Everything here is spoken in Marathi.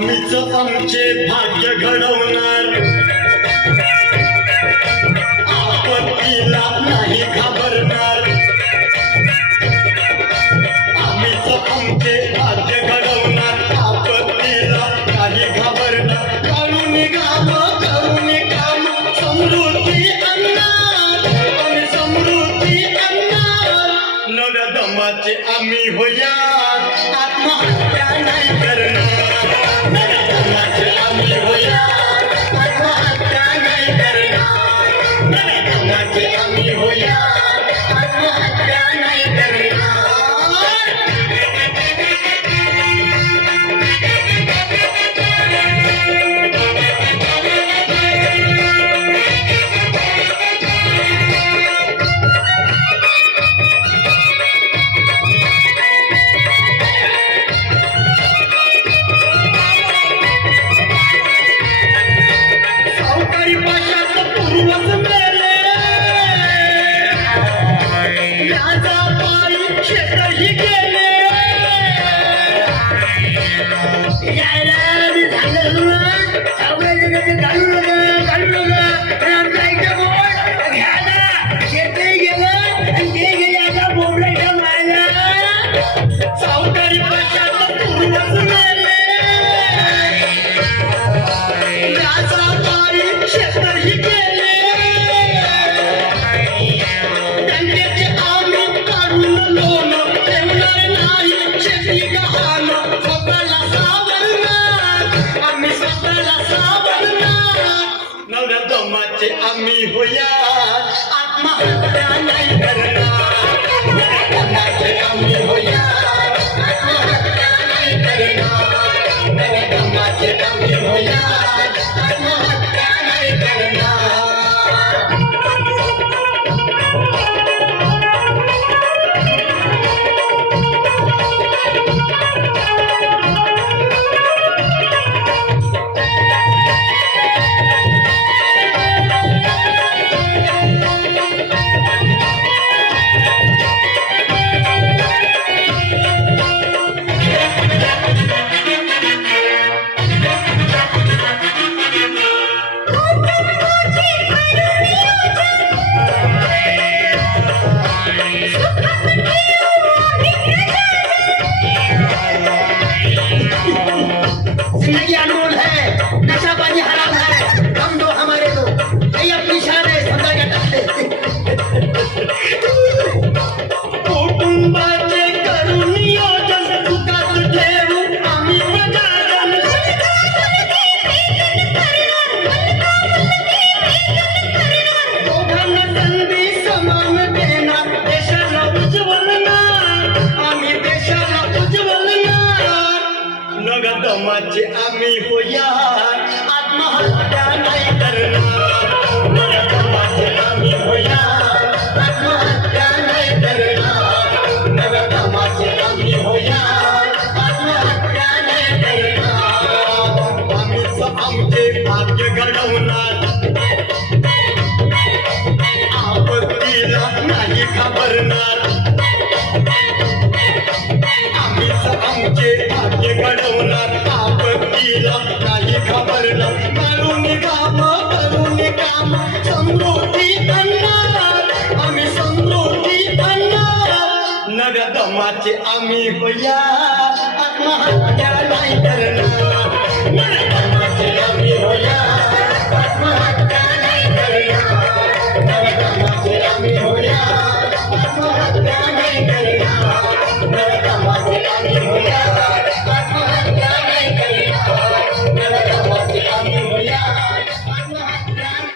आम्हीच आमचे भाग्य घडवणार, आपत्तीला नाही घाबरणार. आम्हीच आमचे भाग्य घडवणार, आपत्तीला नाही घाबरणार. काढून काम समृद्धी आणणार, आम्ही समृद्धी आणणार. नव्या दमाचे आम्ही होया, आत्महत्या नाही करणार. नव्या दमाचे आम्ही होया, आत्महत्या नाही करणार. नव्या दमाचे आम्ही होया, आत्महत्या नाही करणार. सावकारी पाशात पूर्वज मेले, याचा पायी क्षेत्रही गेले. सावकारी पाशात पूर्वज मेले, याचा पायी क्षेत्रही गेले. बँकेचे आम्ही काढून लोन, ठेवणार नाही शेती गहाण. स्वतःला सावरणार, आम्ही स्वतःला सावरणार. नव्या दमाचे आम्ही होया, आत्महत्या नाही करणार. नव्या दमाचे आम्ही होया, आत्महत्या नाही करणार. नव्या दमाचे आम्ही होया, आत्महत्या नाही करणार. जिंदगी अनमोल है, नशा पानी हराम है, हम दो हमारे दो, ये अपनी शान है, समझा क्या टाकते. कुटुंबाचे करून नियोजन, सुखात ठेवू आम्ही प्रजाजन. दोघांना संधी समान देणार, देशाला उज्ज्वलणार, आम्ही देशाला उज्ज्वलणार. नव्या दमाचे आम्ही होया, आत्महत्या नाही करणार. नव्या दमाचे आम्ही होया, आत्महत्या नाही करणार. नव्या दमाचे आम्ही होया, आत्महत्या नाही करणार. आम्हीच आमचे भाग्य घडवणार, आपत्तीला नाही घाबरणार. आम्हीच आमचे भाग्य घडवणार, आपत्तीला नाही घाबरणार. करून काम समृद्धी आणणार, आम्ही समृद्धी आणणार. नव्या दमाचे आम्ही होया, आत्महत्या नाही करणार.